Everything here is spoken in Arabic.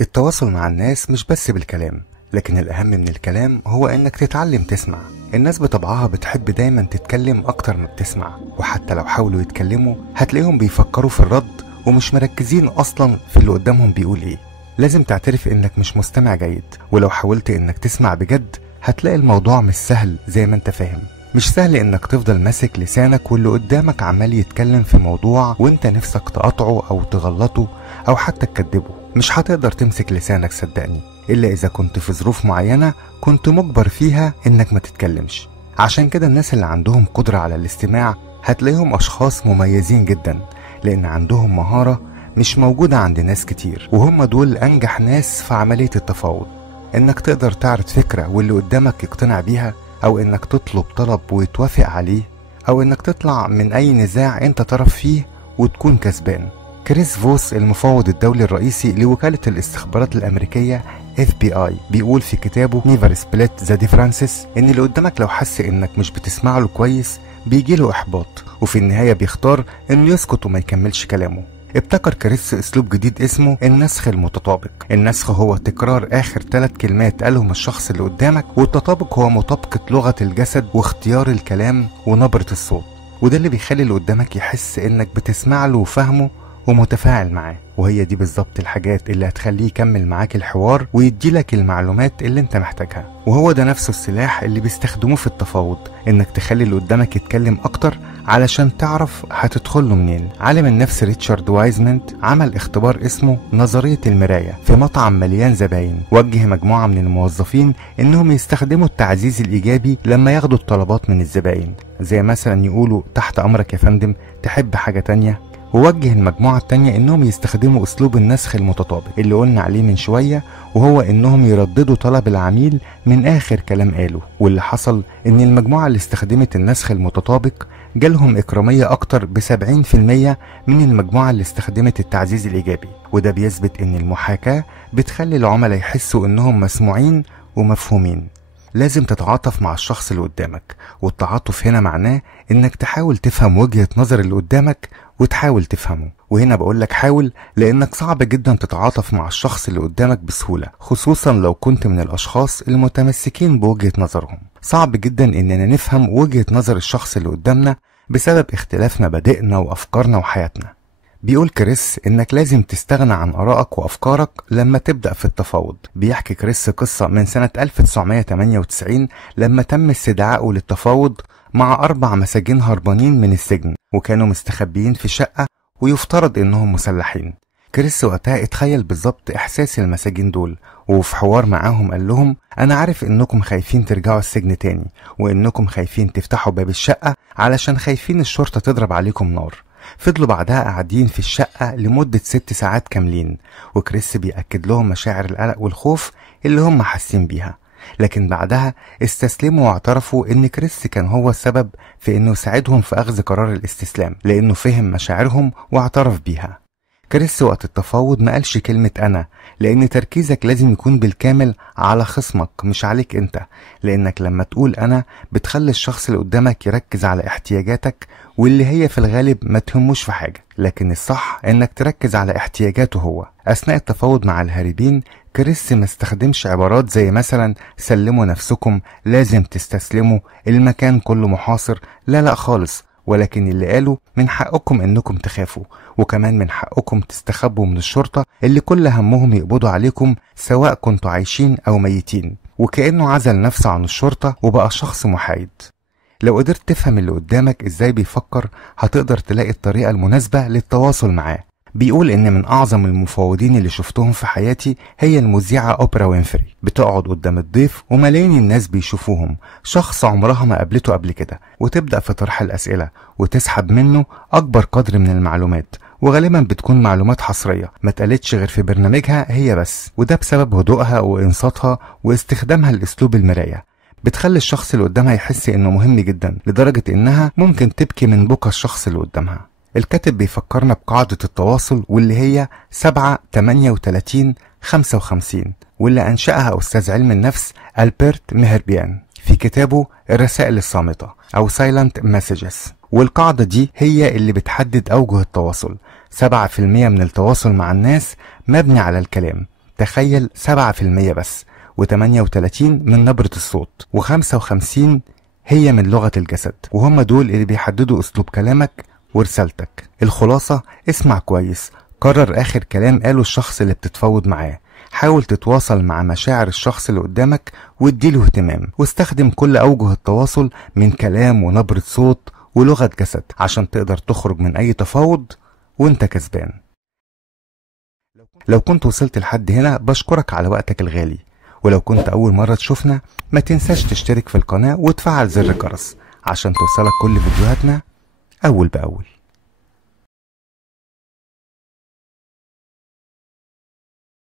التواصل مع الناس مش بس بالكلام، لكن الأهم من الكلام هو إنك تتعلم تسمع. الناس بطبعها بتحب دايما تتكلم أكتر ما بتسمع، وحتى لو حاولوا يتكلموا هتلاقيهم بيفكروا في الرد ومش مركزين أصلا في اللي قدامهم بيقول إيه. لازم تعترف إنك مش مستمع جيد، ولو حاولت إنك تسمع بجد هتلاقي الموضوع مش سهل زي ما انت فاهم. مش سهل إنك تفضل ماسك لسانك واللي قدامك عمال يتكلم في موضوع وانت نفسك تقاطعه أو تغلطه أو حتى تكدبه. مش هتقدر تمسك لسانك صدقني، إلا إذا كنت في ظروف معينة كنت مجبر فيها إنك ما تتكلمش. عشان كده الناس اللي عندهم قدرة على الاستماع هتلاقيهم أشخاص مميزين جدا، لأن عندهم مهارة مش موجودة عند ناس كتير، وهم دول أنجح ناس في عملية التفاوض. إنك تقدر تعرض فكرة واللي قدامك يقتنع بيها، أو إنك تطلب طلب ويتوافق عليه، أو إنك تطلع من أي نزاع أنت طرف فيه وتكون كسبان. كريس فوس المفوض الدولي الرئيسي لوكالة الاستخبارات الأمريكية FBI بيقول في كتابه نيفر سبليت ذا ديفرنسز إن اللي قدامك لو حس إنك مش بتسمع له كويس بيجيله إحباط، وفي النهاية بيختار إنه يسكت وما يكملش كلامه. ابتكر كريس اسلوب جديد اسمه النسخ المتطابق. النسخ هو تكرار اخر 3 كلمات قالهم الشخص اللي قدامك، والتطابق هو مطابقة لغة الجسد واختيار الكلام ونبرة الصوت، وده اللي بيخلي اللي قدامك يحس انك بتسمع له وفهمه ومتفاعل معاه. وهي دي بالظبط الحاجات اللي هتخليه يكمل معاك الحوار ويديلك المعلومات اللي انت محتاجها. وهو ده نفسه السلاح اللي بيستخدموه في التفاوض، انك تخلي اللي قدامك يتكلم اكتر علشان تعرف هتدخله منين. عالم النفس ريتشارد وايزمنت عمل اختبار اسمه نظرية المراية في مطعم مليان زباين. وجه مجموعة من الموظفين انهم يستخدموا التعزيز الايجابي لما ياخدوا الطلبات من الزباين، زي مثلا يقولوا تحت امرك يا فندم، تحب حاجة تانية. ووجه المجموعة التانية انهم يستخدموا اسلوب النسخ المتطابق اللي قلنا عليه من شوية، وهو انهم يرددوا طلب العميل من اخر كلام قاله. واللي حصل ان المجموعة اللي استخدمت النسخ المتطابق جالهم اكرامية اكتر ب70% من المجموعة اللي استخدمت التعزيز الايجابي. وده بيثبت ان المحاكاة بتخلي العملاء يحسوا انهم مسموعين ومفهومين. لازم تتعاطف مع الشخص اللي قدامك، والتعاطف هنا معناه انك تحاول تفهم وجهة نظر اللي قدامك وتحاول تفهمه. وهنا بقولك حاول، لانك صعب جدا تتعاطف مع الشخص اللي قدامك بسهولة، خصوصا لو كنت من الاشخاص المتمسكين بوجهة نظرهم. صعب جدا اننا نفهم وجهة نظر الشخص اللي قدامنا بسبب اختلاف مبادئنا وافكارنا وحياتنا. بيقول كريس انك لازم تستغنى عن ارائك وافكارك لما تبدأ في التفاوض. بيحكي كريس قصة من سنة 1998 لما تم استدعائه للتفاوض مع 4 مساجين هربانين من السجن، وكانوا مستخبيين في شقة ويفترض انهم مسلحين. كريس وقتها اتخيل بالظبط احساس المساجين دول، وفي حوار معاهم قال لهم انا عارف انكم خايفين ترجعوا السجن تاني، وانكم خايفين تفتحوا باب الشقة علشان خايفين الشرطة تضرب عليكم نار. فضلوا بعدها قاعدين في الشقة لمدة 6 ساعات كاملين، وكريس بيأكد لهم مشاعر القلق والخوف اللي هم حاسين بيها. لكن بعدها استسلموا واعترفوا ان كريس كان هو السبب في انه ساعدهم في اخذ قرار الاستسلام، لانه فهم مشاعرهم واعترف بيها. كريس وقت التفاوض ما قالش كلمة انا، لان تركيزك لازم يكون بالكامل على خصمك مش عليك انت، لانك لما تقول انا بتخلي الشخص اللي قدامك يركز على احتياجاتك واللي هي في الغالب ما تهموش في حاجة. لكن الصح انك تركز على احتياجاته هو. اثناء التفاوض مع الهاربين كريس ما استخدمش عبارات زي مثلا سلموا نفسكم، لازم تستسلموا، المكان كله محاصر، لا خالص. ولكن اللي قاله من حقكم انكم تخافوا، وكمان من حقكم تستخبوا من الشرطة اللي كل همهم يقبضوا عليكم سواء كنتوا عايشين او ميتين. وكأنه عزل نفسه عن الشرطة وبقى شخص محايد. لو قدرت تفهم اللي قدامك ازاي بيفكر هتقدر تلاقي الطريقة المناسبة للتواصل معاه. بيقول ان من اعظم المفوضين اللي شفتهم في حياتي هي المذيعة اوبرا وينفري. بتقعد قدام الضيف وملايين الناس بيشوفوهم، شخص عمرها ما قابلته قبل كده، وتبدأ في طرح الاسئلة وتسحب منه اكبر قدر من المعلومات، وغالبا بتكون معلومات حصرية ما اتقالتش غير في برنامجها هي بس. وده بسبب هدوءها وانصاتها واستخدامها لاسلوب المراية. بتخلي الشخص اللي قدامها يحس انه مهم جدا، لدرجة انها ممكن تبكي من بكى الشخص اللي قدامها. الكاتب بيفكرنا بقاعدة التواصل واللي هي 7-38-55، واللي أنشأها أستاذ علم النفس ألبرت مهربيان في كتابه الرسائل الصامتة أو Silent Messages. والقاعدة دي هي اللي بتحدد أوجه التواصل. 7% من التواصل مع الناس مبني على الكلام، تخيل 7% بس، و38 من نبرة الصوت، و55 هي من لغة الجسد، وهم دول اللي بيحددوا أسلوب كلامك ورسالتك. الخلاصة، اسمع كويس، قرر آخر كلام قاله الشخص اللي بتتفاوض معاه، حاول تتواصل مع مشاعر الشخص اللي قدامك واديله اهتمام، واستخدم كل أوجه التواصل من كلام ونبرة صوت ولغة جسد عشان تقدر تخرج من أي تفاوض وانت كسبان. لو كنت وصلت لحد هنا بشكرك على وقتك الغالي، ولو كنت أول مرة تشوفنا ما تنساش تشترك في القناة وتفعل زر الجرس عشان توصلك كل فيديوهاتنا أول بأول.